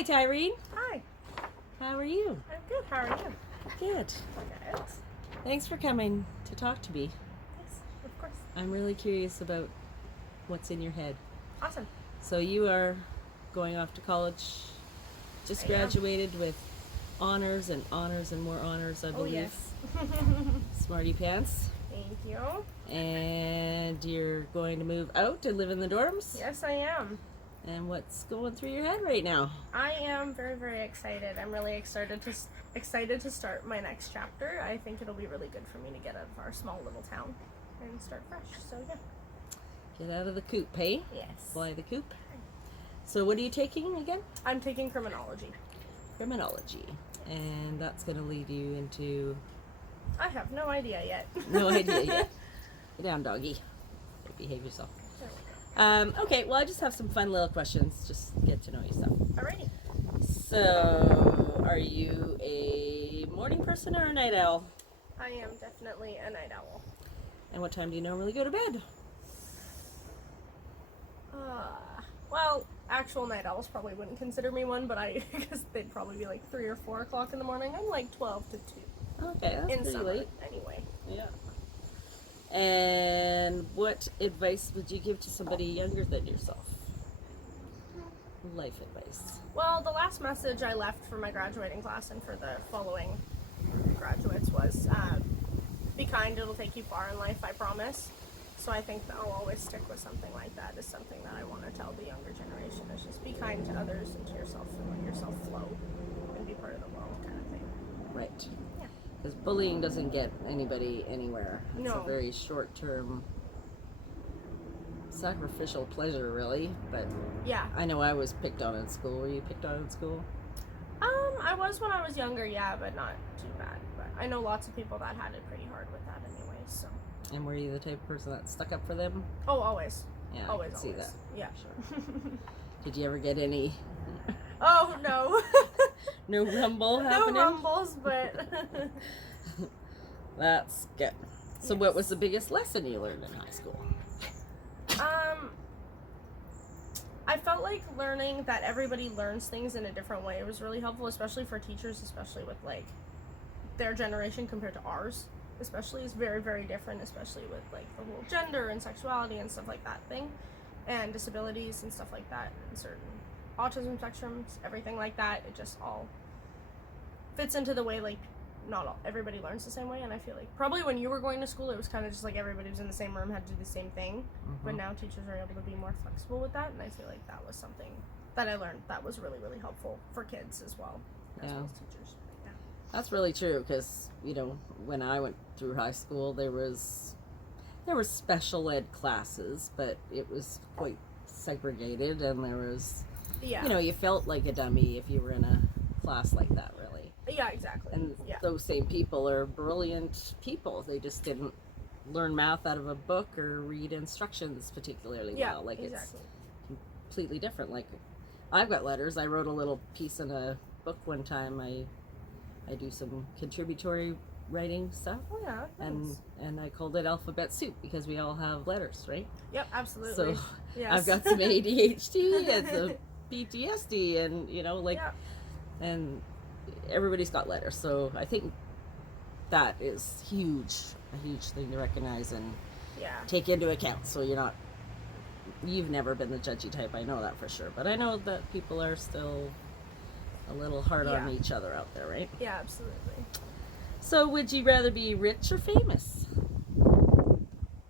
Hi, Tyreen. Hi, How are you? I'm good. How are you? Good. Good. Thanks for coming to talk to me. Yes, of course. I'm really curious about what's in your head. Awesome. So you are going off to college, just I am. graduated with honors and more honors, I Oh, believe. yes. Smarty pants. Thank you. And you're going to move out and live in the dorms? Yes, I am. And what's going through your head right now? I am very, very excited. I'm really excited to start my next chapter. I think it'll be really good for me to get out of our small little town and start fresh. So, yeah. Get out of the coop, hey? Yes. Fly the coop. So what are you taking again? I'm taking criminology. Criminology. And that's going to lead you into... I have no idea yet. No idea yet. Get down, doggy. Behave yourself. There we go. Okay, well, I just have some fun little questions. Just get to know yourself. Alrighty. So, are you a morning person or a night owl? I am definitely a night owl. And what time do you normally go to bed? Well, actual night owls probably wouldn't consider me one, but because they'd probably be like 3 or 4 o'clock in the morning. I'm like 12 to 2. Okay, that's In pretty summer, late. anyway. Yeah. And what advice would you give to somebody younger than yourself? Life advice. Well, the last message I left for my graduating class and for the following graduates was, be kind, it'll take you far in life, I promise. So I think that I'll always stick with something like that as something that I want to tell the younger generation, is just be kind to others and to yourself and let yourself flow and be part of the world kind of thing. Right. Yeah. Because bullying doesn't get anybody anywhere. It's No. a very short-term sacrificial pleasure, really. But Yeah. I know I was picked on in school. Were you picked on in school? I was when I was younger, yeah, but not too bad. But I know lots of people that had it pretty hard with that anyway, so. And were you the type of person that stuck up for them? Oh, always. Yeah, Always, I can see always. that. Yeah. Sure. Did you ever get any Oh, no. no rumble happening? No rumbles, but That's good. So what was the biggest lesson you learned in high school? I felt like learning that everybody learns things in a different way was really helpful, especially for teachers, especially with like their generation compared to ours. Especially is very, very different, especially with like the whole gender and sexuality and stuff like that thing, and disabilities and stuff like that, and certain autism spectrums, everything like that. It just all fits into the way like everybody learns the same way. And I feel like probably when you were going to school, it was kind of just like everybody was in the same room, had to do the same thing. But now teachers are able to be more flexible with that, and I feel like that was something that I learned that was really, really helpful for kids as well as teachers. Yeah. That's really true, because when I went through high school, there were special ed classes, but it was quite segregated, and there was you felt like a dummy if you were in a class like that, really. Yeah, exactly. And yeah. those same people are brilliant people. They just didn't learn math out of a book or read instructions particularly well. Like exactly. It's completely different. Like I've got letters. I wrote a little piece in a book one time. I do some contributory writing stuff. Oh yeah. Nice. And I called it alphabet soup because we all have letters, right? Yep, absolutely. So yes. I've got some ADHD and some PTSD, and and everybody's got letters. So I think that is a huge thing to recognize and take into account. So you've never been the judgy type, I know that for sure, but I know that people are still a little hard on each other out there, right? Yeah, absolutely. So would you rather be rich or famous?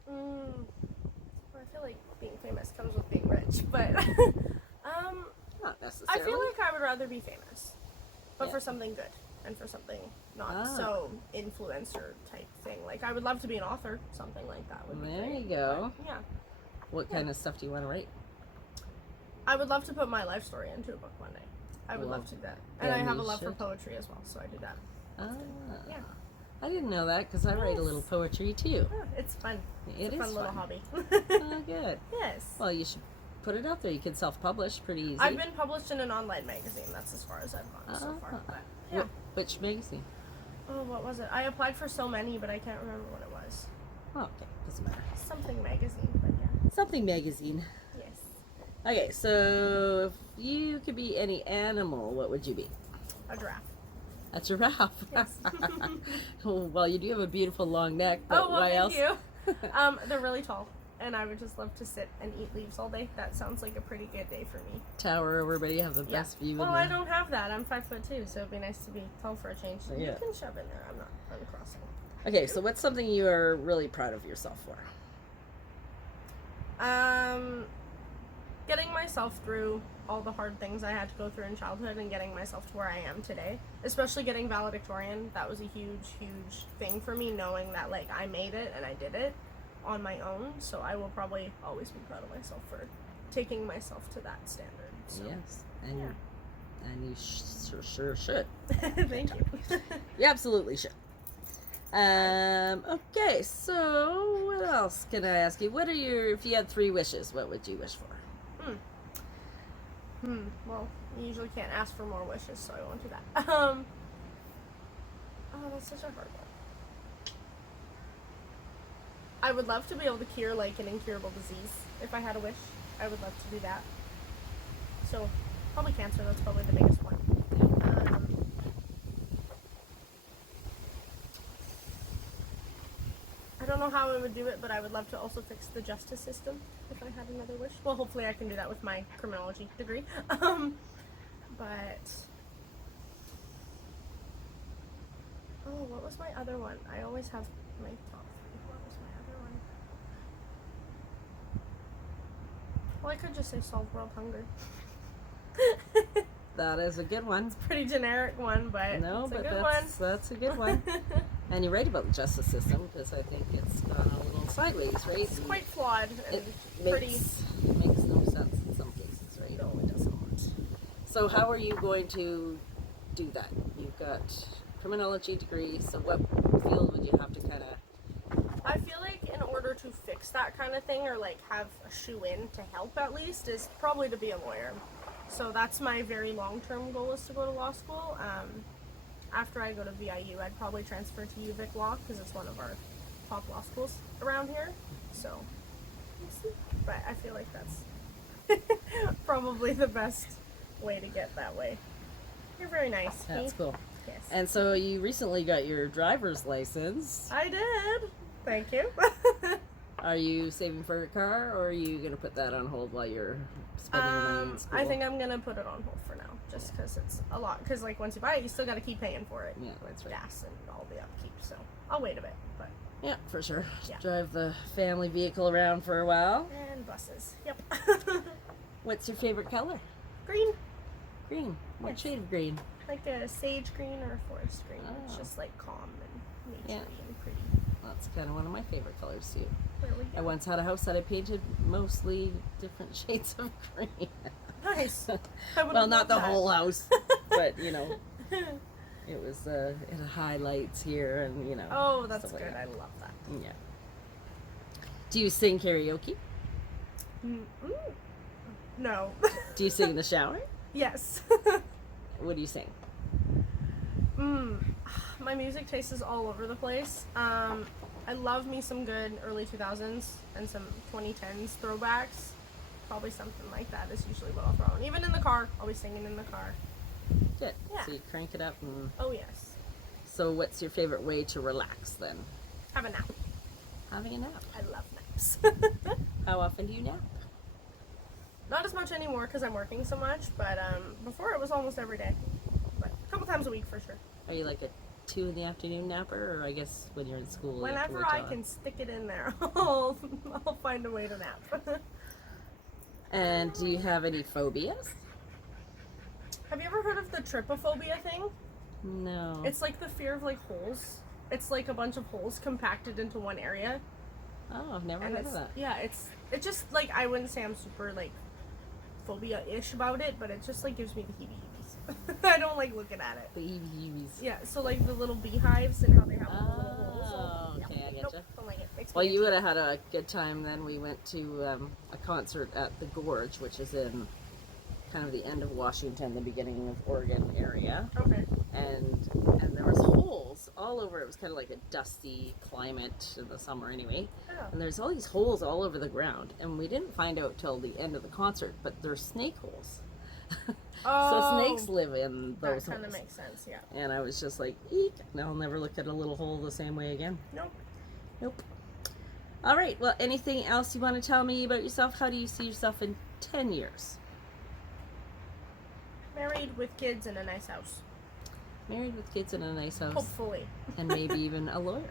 I feel like being famous comes with being rich, but Not necessarily. I feel like I would rather be famous, but for something good and for something not so influencer type thing. Like I would love to be an author, something like that would be There great, you go. but, yeah. What kind of stuff do you want to write? I would love to put my life story into a book one day. I would love to do that. And I then have you a love for should. poetry as well, so I do that. Yeah. I didn't know that, because I write a little poetry too. Oh, it's fun. It It's a is fun little fun. hobby. Oh, good. Yes. Well, you should put it out there. You can self-publish pretty easy. I've been published in an online magazine. That's as far as I've gone so far. But, yeah. Which magazine? Oh, what was it? I applied for so many, but I can't remember what it was. Oh, okay. Doesn't matter. Something magazine, but yeah. Something magazine. Yes. Okay, so if you could be any animal, what would you be? A giraffe. A giraffe. Yes. Well, you do have a beautiful long neck, but Oh, well, why else? thank you. They're really tall, and I would just love to sit and eat leaves all day. That sounds like a pretty good day for me. Tower over, everybody have the Yeah. best view. Well, in I the... don't have that. I'm 5'2", so it'd be nice to be tall for a change. Yeah. You can shove in there. I'm not uncrossing. Okay, so what's something you are really proud of yourself for? Getting myself through all the hard things I had to go through in childhood and getting myself to where I am today. Especially getting valedictorian. That was a huge, huge thing for me, knowing that, like, I made it and I did it on my own. So I will probably always be proud of myself for taking myself to that standard. So. Yes, and Yeah. and you sure should. Thank you. You absolutely should. Okay, so what else can I ask you? What are your, if you had 3 wishes, what would you wish for? Well, you usually can't ask for more wishes, so I won't do that. Oh, that's such a hard one. I would love to be able to cure, like, an incurable disease. If I had a wish, I would love to do that. So, probably cancer, that's probably the biggest one. I don't know how I would do it, but I would love to also fix the justice system if I had another wish. Well, hopefully I can do that with my criminology degree. But... Oh, what was my other one? I always have my top 3. What was my other one? Well, I could just say solve world hunger. That is a good one. Pretty generic one, but No, it's but a good that's a good one. And you're right about the justice system, because I think it's gone a little sideways, right? It's quite flawed and It pretty... makes no sense in some cases, right? No, it does not. So how are you going to do that? You've got criminology degree, so what field would you have to kind of... I feel like in order to fix that kind of thing, or like have a shoe-in to help at least, is probably to be a lawyer. So that's my very long-term goal, is to go to law school. After I go to VIU, I'd probably transfer to UVic Law, because it's one of our top law schools around here. So, we'll see. But I feel like that's probably the best way to get that way. You're very nice. That's cool. Yes. And so you recently got your driver's license. I did. Thank you. Are you saving for a car, or are you going to put that on hold while you're spending your money in school? I think I'm going to put it on hold for now, just because it's a lot. Because, like, once you buy it, you still got to keep paying for it. Yeah, that's right. Gas and all the upkeep, so I'll wait a bit. But Yeah, for sure. Yeah. Drive the family vehicle around for a while. And buses. Yep. What's your favorite color? Green. Green. What Yes. shade of green? Like a sage green or a forest green. It's Oh. just, like, calm and naturey Yeah. and pretty. That's kind of one of my favorite colors too. There we I go. once had a house that I painted mostly different shades of green. Nice. I would've Well, not loved the that. whole house, but you know, it was it had highlights here, and you know. Oh, that's stuff like good. that. I love that. Yeah. Do you sing karaoke? No. Do you sing in the shower? Yes. What do you sing? My music taste is all over the place. I love me some good early 2000s and some 2010s throwbacks. Probably something like that is usually what I'll throw on. Even in the car, I'll be singing in the car. Good. Yeah. So you crank it up, and Oh yes. so what's your favorite way to relax then? Have a nap. Having a nap. I love naps. How often do you nap? Not as much anymore because I'm working so much, but before it was almost every day. But a couple times a week for sure. Are you like a 2 in the afternoon napper, or I guess when you're in school? you have to Whenever wait I till- can stick it in there, I'll find a way to nap. And do you have any phobias? Have you ever heard of the trypophobia thing? No. It's like the fear of like holes. It's like a bunch of holes compacted into one area. Oh, I've never And heard it's, of that. yeah, it's just like, I wouldn't say I'm super like phobia-ish about it, but it just like gives me the heebie-jeebies. I don't like looking at it. The heebie-jeebies. Yeah, so like the little beehives and how they have the little holes. Oh, So, okay, I nope, getcha. don't like it. Makes Well, me you itchy. would have had a good time then. We went to a concert at the Gorge, which is in kind of the end of Washington, the beginning of Oregon area. Okay. and there was holes all over. It was kind of like a dusty climate in the summer anyway. Oh. And there's all these holes all over the ground, and we didn't find out till the end of the concert, but they're snake holes. So snakes live in those That kind of holes. makes sense, yeah. And I was just like, eek, and I'll never look at a little hole the same way again. Nope. Nope. All right, well, anything else you want to tell me about yourself? How do you see yourself in 10 years? Married with kids in a nice house. Married with kids in a nice house. Hopefully. And maybe even a lawyer.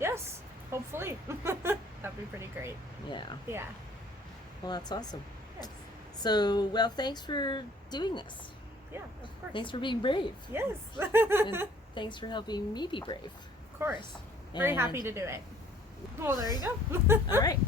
Yes, hopefully. That'd be pretty great. Yeah. Yeah. Well, that's awesome. Yes. So, well, thanks for doing this. Yeah, of course. Thanks for being brave. Yes. And thanks for helping me be brave. Of course. Very And- happy to do it. Well, there you go. All right.